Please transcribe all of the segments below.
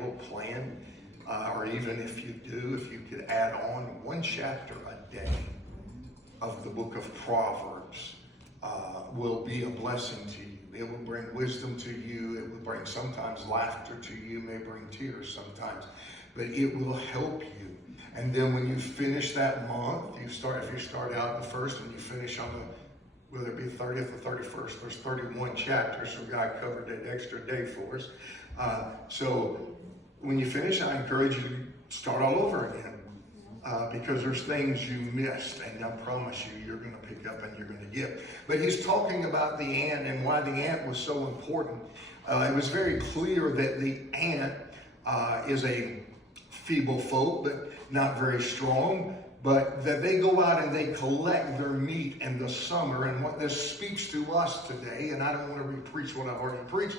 Bible plan, or even if you do, if you could add on one chapter a day of the book of Proverbs, will be a blessing to you. It will bring wisdom to you. It will bring sometimes laughter to you, may bring tears sometimes, but it will help you. And then when you finish that month, if you start out the first and you finish on the, whether it be the 30th or 31st, there's 31 chapters, so God covered that extra day for us. So when you finish, I encourage you to start all over again. Because there's things you missed, and I promise you, you're going to pick up and you're going to get. But he's talking about the ant and why the ant was so important. It was very clear that the ant is a feeble folk, but not very strong, but that they go out and they collect their meat in the summer. And what this speaks to us today, and I don't want to re-preach what I've already preached,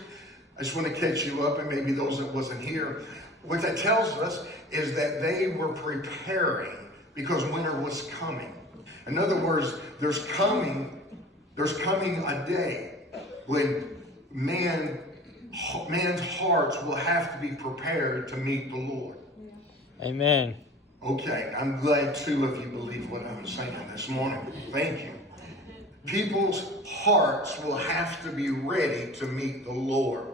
I just want to catch you up, and maybe those that wasn't here. What that tells us is that they were preparing because winter was coming. In other words, there's coming a day when man's hearts will have to be prepared to meet the Lord. Amen. Okay, I'm glad two of you believe what I'm saying this morning. Thank you. People's hearts will have to be ready to meet the Lord.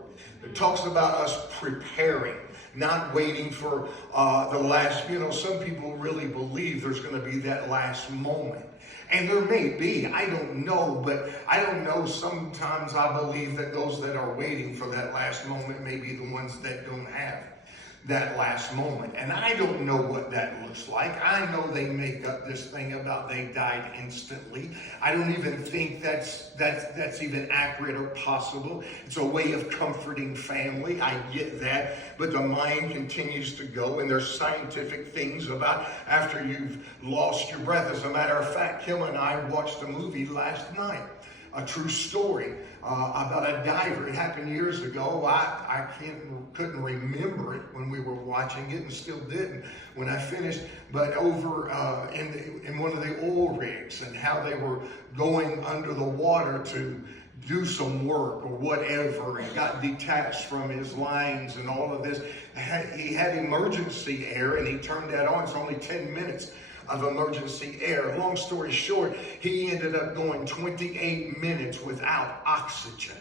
It talks about us preparing, not waiting for the last, some people really believe there's going to be that last moment. And there may be, I don't know, but I don't know, sometimes I believe that those that are waiting for that last moment may be the ones that don't have that last moment. And I don't know what that looks like. I know they make up this thing about they died instantly. I don't even think that's even accurate or possible. It's a way of comforting family. I get that. But the mind continues to go, and there's scientific things about after you've lost your breath. As a matter of fact, Kim and I watched a movie last night. A true story about a diver. It happened years ago. I couldn't remember it when we were watching it, and still didn't when I finished. But over in one of the oil rigs, and how they were going under the water to do some work or whatever, and got detached from his lines and all of this. He had emergency air, and he turned that on. It's only 10 minutes of emergency air. Long story short, he ended up going 28 minutes without oxygen.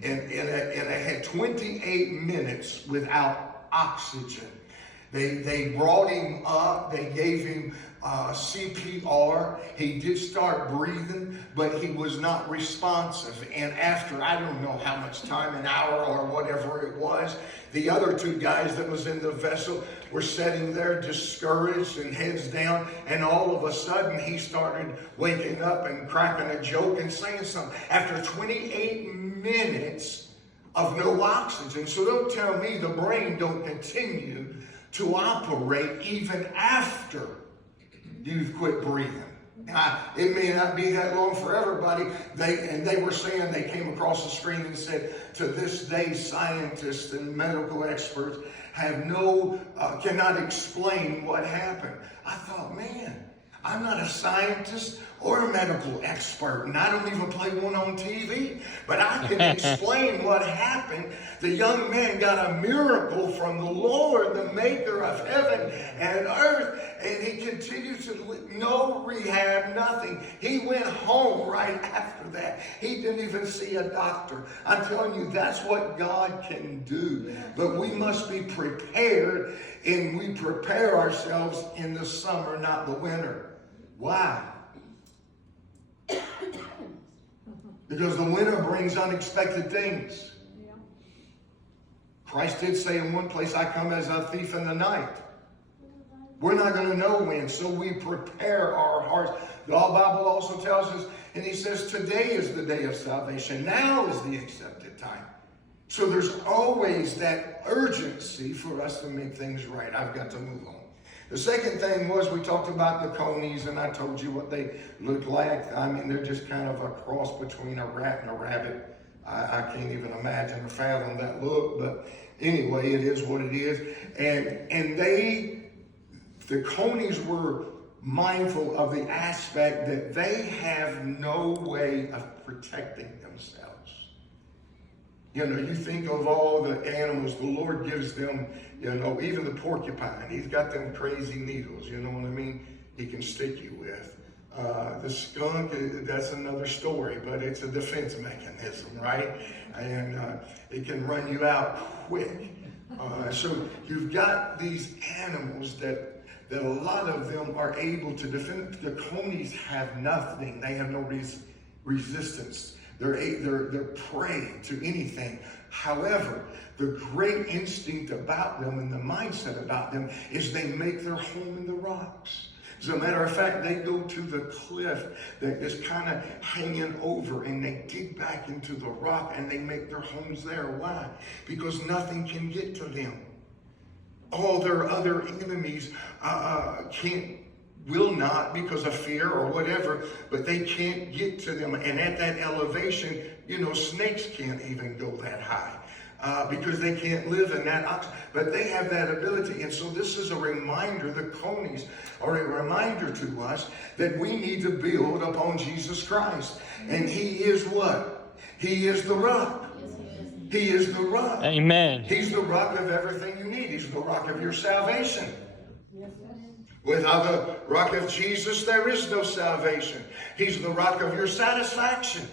And I had 28 minutes without oxygen. They brought him up. They gave him CPR. He did start breathing, but he was not responsive. And after, I don't know how much time, an hour or whatever it was, the other two guys that was in the vessel were sitting there discouraged and heads down. And all of a sudden, he started waking up and cracking a joke and saying something. After 28 minutes of no oxygen. So don't tell me the brain don't continue to operate even after you've quit breathing. It may not be that long for everybody. They were saying, they came across the screen and said, to this day, scientists and medical experts have cannot explain what happened. I thought, man, I'm not a scientist or a medical expert, and I don't even play one on TV, but I can explain what happened. The young man got a miracle from the Lord, the maker of heaven and earth, and he continued to no rehab, nothing. He went home right after that. He didn't even see a doctor. I'm telling you, that's what God can do. But we must be prepared, and we prepare ourselves in the summer, not the winter. Why? Because the winter brings unexpected things. Christ did say in one place, I come as a thief in the night. We're not going to know when, so we prepare our hearts. The Bible also tells us, and he says, today is the day of salvation. Now is the accepted time. So there's always that urgency for us to make things right. I've got to move on. The second thing was, we talked about the conies, and I told you what they look like. I mean, they're just kind of a cross between a rat and a rabbit. I can't even imagine or fathom that look, but anyway, it is what it is. And the conies were mindful of the aspect that they have no way of protecting themselves. You know, you think of all the animals the Lord gives them, you know, even the porcupine. He's got them crazy needles, you know what I mean? He can stick you with. The skunk, that's another story, but it's a defense mechanism, right? And it can run you out quick. So you've got these animals that a lot of them are able to defend. The conies have nothing. They have no resistance. They're prey to anything. However, the great instinct about them and the mindset about them is they make their home in the rocks. As a matter of fact, they go to the cliff that is kind of hanging over, and they dig back into the rock and they make their homes there. Why? Because nothing can get to them. All their other enemies will not, because of fear or whatever, but they can't get to them. And at that elevation, you know, snakes can't even go that high. Because they can't live in that oxygen. But they have that ability. And so this is a reminder, the conies are a reminder to us that we need to build upon Jesus Christ. And he is what? He is the rock. He is the rock. Amen. He's the rock of everything you need. He's the rock of your salvation. Without the rock of Jesus, there is no salvation. He's the rock of your satisfaction.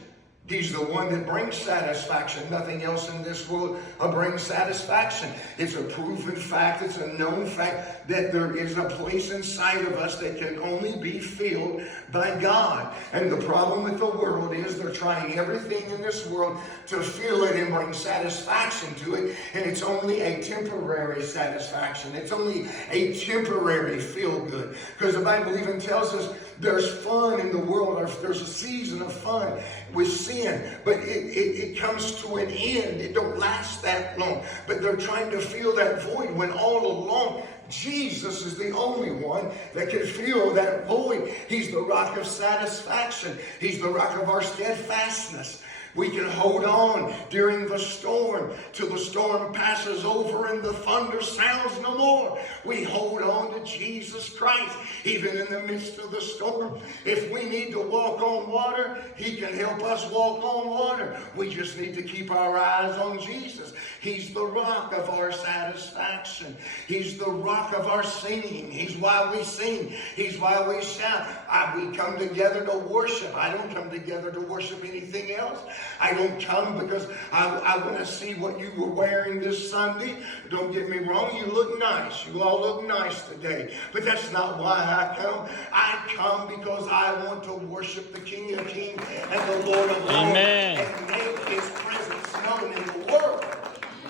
He's the one that brings satisfaction. Nothing else in this world brings satisfaction. It's a proven fact. It's a known fact that there is a place inside of us that can only be filled by God. And the problem with the world is they're trying everything in this world to fill it and bring satisfaction to it. And it's only a temporary satisfaction. It's only a temporary feel-good. Because the Bible even tells us there's fun in the world. There's a season of fun with sin, but it comes to an end. It don't last that long. But they're trying to fill that void when all along Jesus is the only one that can fill that void. He's the rock of satisfaction. He's the rock of our steadfastness. We can hold on during the storm till the storm passes over and the thunder sounds no more. We hold on to Jesus Christ even in the midst of the storm. If we need to walk on water, he can help us walk on water. We just need to keep our eyes on Jesus. He's the rock of our satisfaction. He's the rock of our singing. He's why we sing. He's why we shout. We come together to worship. I don't come together to worship anything else. I don't come because I want to see what you were wearing this Sunday. Don't get me wrong, you look nice. You all look nice today. But that's not why I come. I come because I want to worship the King of Kings and the Lord of Lords. Amen. And make his presence known in the world.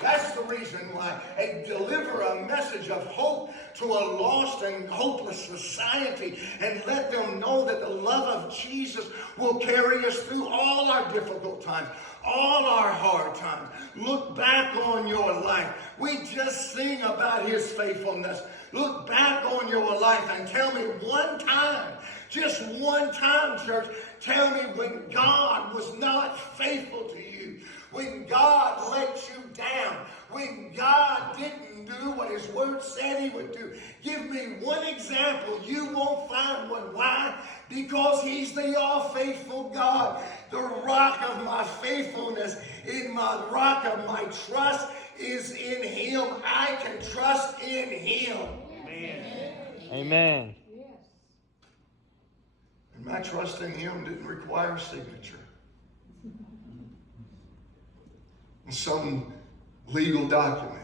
That's the reason why I deliver a message of hope to a lost and hopeless society and let them know that the love of Jesus will carry us through all our difficult times, all our hard times. Look back on your life. We just sing about his faithfulness. Look back on your life and tell me one time, just one time, church, tell me when God was not faithful to you. When God let you down, when God didn't do what his word said he would do. Give me one example. You won't find one. Why? Because he's the all-faithful God, the rock of my faithfulness, in my rock of my trust is in him. I can trust in him. Amen. Amen. And my trust in him didn't require a signature. Some legal document.